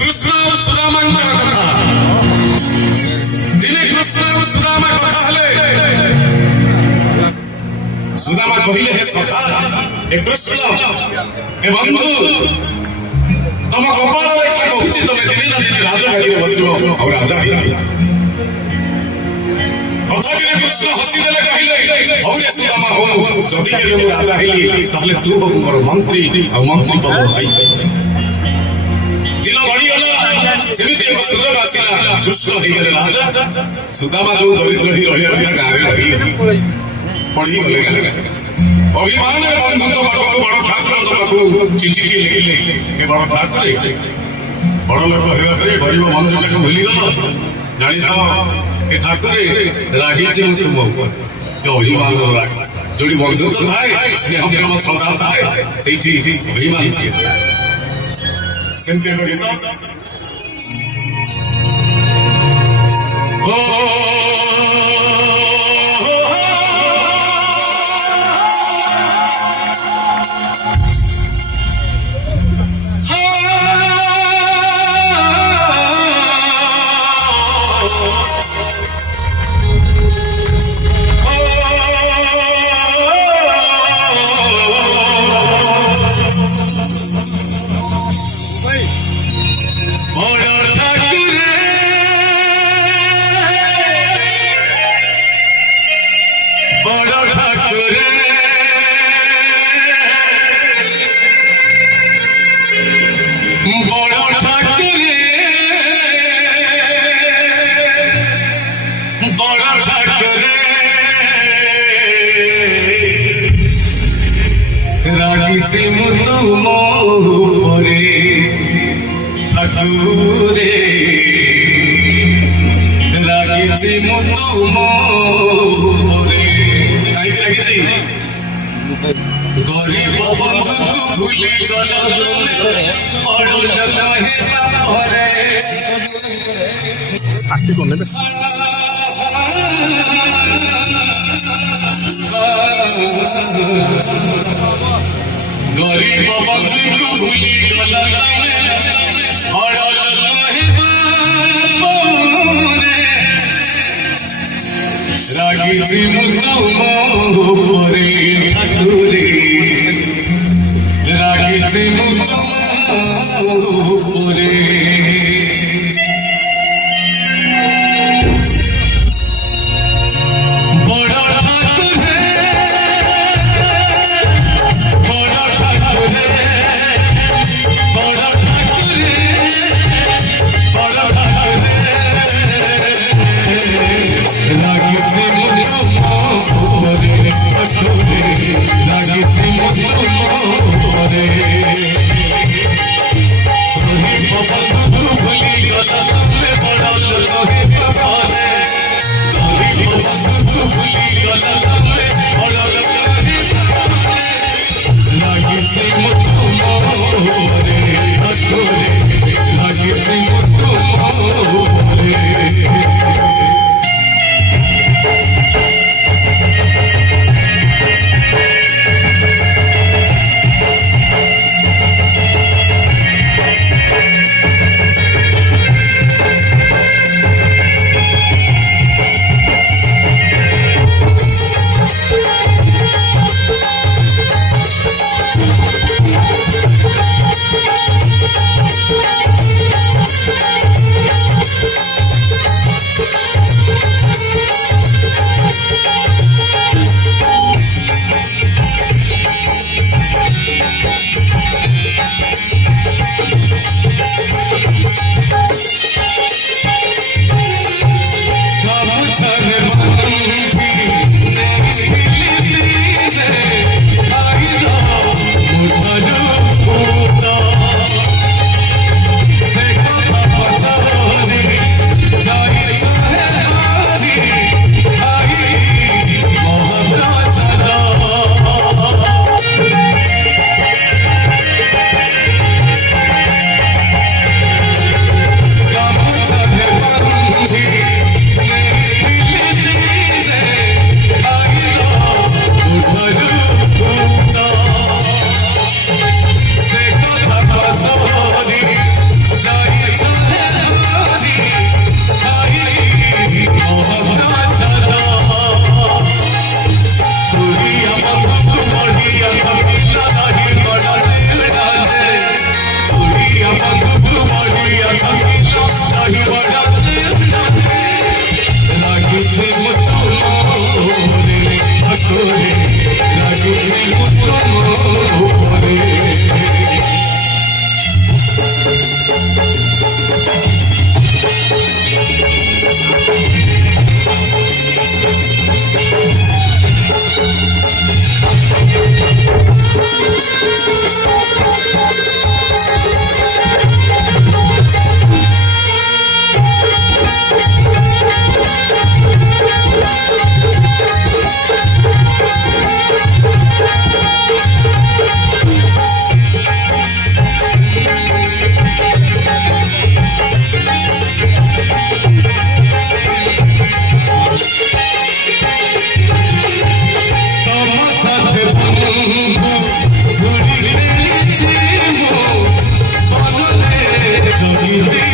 कृष्ण और सुदामा कथा दिने कृष्ण और सुदामा कथा हले सुदामा कहिले हे सखा ए कृष्ण ए बंधु तम कपाल रेखा कहूची तमे दिने ना दिने राजगादी रे बसिबो और राजा हे कथा दिने कृष्ण हसी देले कहिले हौ रे सुदामा हो जदि के मु राजा हेली ताहले तू हो मोर मंत्री और मंत्री पद दायित्व दिन बड़ी गला सेमिति एक सुजोग आसिला कृष्ण हे गले राजा सुदामा जो दरिद्र ही रहिया बिना गारे लगी पढ़ी गले गाले अभिमान बंधु पाखक बड़ ठाकुर पाखु चिठी लिखिले ए बड़ ठाकुर बड़ लोक हेबा परे गरीब बंधु टाक भूली गलो जानि था ए ठाकुर रागी जे तुम ऊपर यो अभिमान राग जोड़ी बंधुत्व थाए स्नेह प्रेम श्रद्धा थाए सेठी अभिमान किए सेमते करी तो रागिछि मुतु मो परे ठाकुरे रागिछि मुतु मो परे काई रागिछि गरीब बंधु को भूली गल बड़ लोक हेला परे आके कोन नेबे गरीब बंधु को भूली गल बड़ लोक हेबा परे रागिछि मुतु मो परे ठाकुरे रागिछि मुतु मो परे Papa जीते